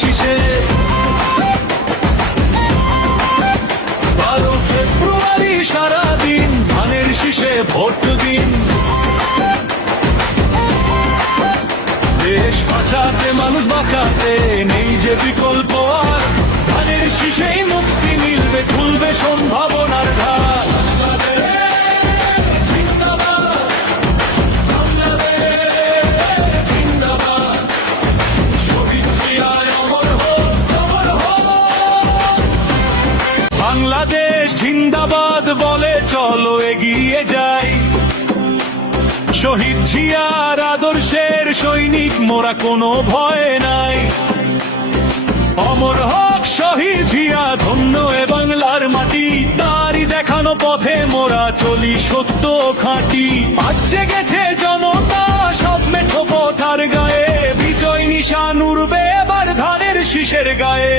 শীষে। 12 ফেব্রুয়ারি সারাদিন ধানের শীষে ভোট দিন। দেশ বাঁচাতে মানুষ বাঁচাতে নেই যে বিকল্প আর, ধানের শীষেই মুক্তি মিলবে, খুলবে সম্ভাবনার ঢাল। বাংলাদেশ জিন্দাবাদ বলে চলো এগিয়ে যাই, শহীদ জিয়ার আদর্শের সৈনিক মোরা, কোনো ভয় নাই। অমর হক শহীদ জিয়া, ধন্য এ বাংলার মাটি, তারই দেখানো পথে মোরা চলি সত্য খাঁটি। আজ জেগেছে জনতা সব মেঠো পথার গায়ে, বিজয় নিশান উড়বে এবার ধানের শীষের গায়ে।